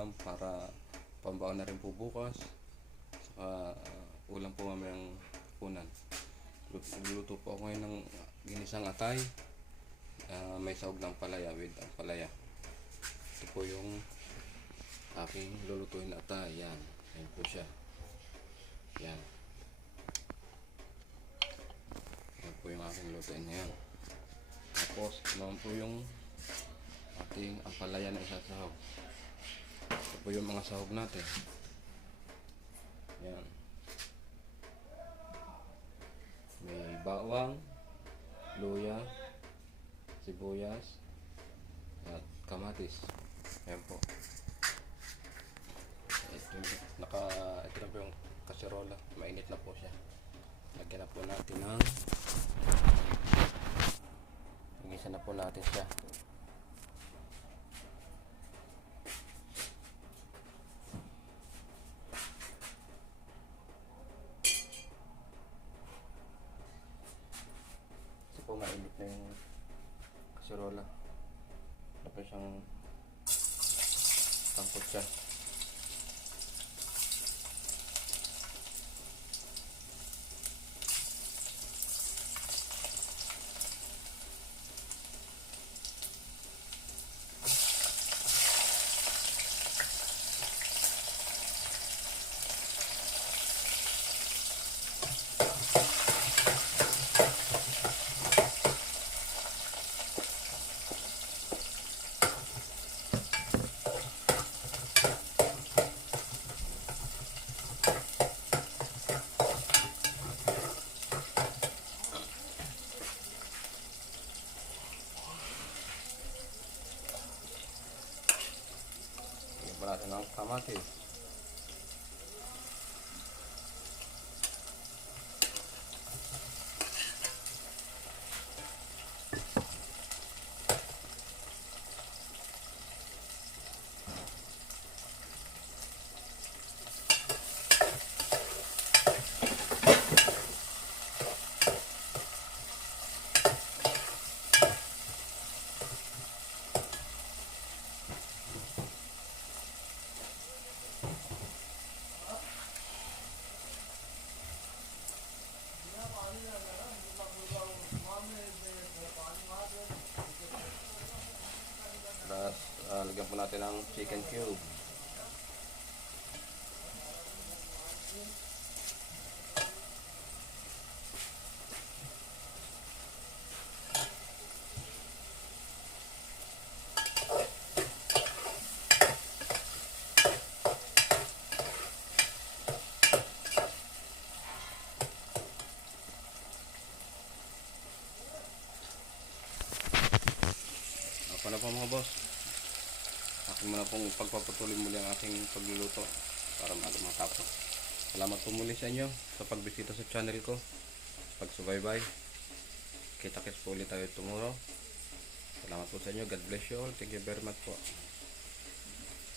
ulam para pambaon na rin po bukas. Saka ulam po mamayang punan. Luluto po ako ngayon ng ginisang atay. May sahog ng palaya with ang palaya. Ito po yung aking lulutuin na atay. Yan. Yan po siya. Yan. Yan po yung aking lulutuin na yan. Tapos naman po yung ating ampalaya na isasahog. Ito po yung mga sahog natin. Yan. May bawang, luya, sibuyas, at kamatis. Ayan po. Ito na po yung kaserola. Mainit na po siya. Lagyan na po natin ng igisa na po natin siya. Kasi po mainit na yung kaserola. Dapat siyang tangkot siya. Natin ng kamatis. Tapos lagyan po natin ng chicken cube. Ako na po mga boss. Akin muna pong pagpapatuloy muli ang aking pagluluto para matapos. Salamat po muli sa inyo sa pagbisita sa channel ko, pagsubaybay. Kita-kits po ulit tayo tomorrow. Salamat po sa inyo. God bless you all. Thank you very much po.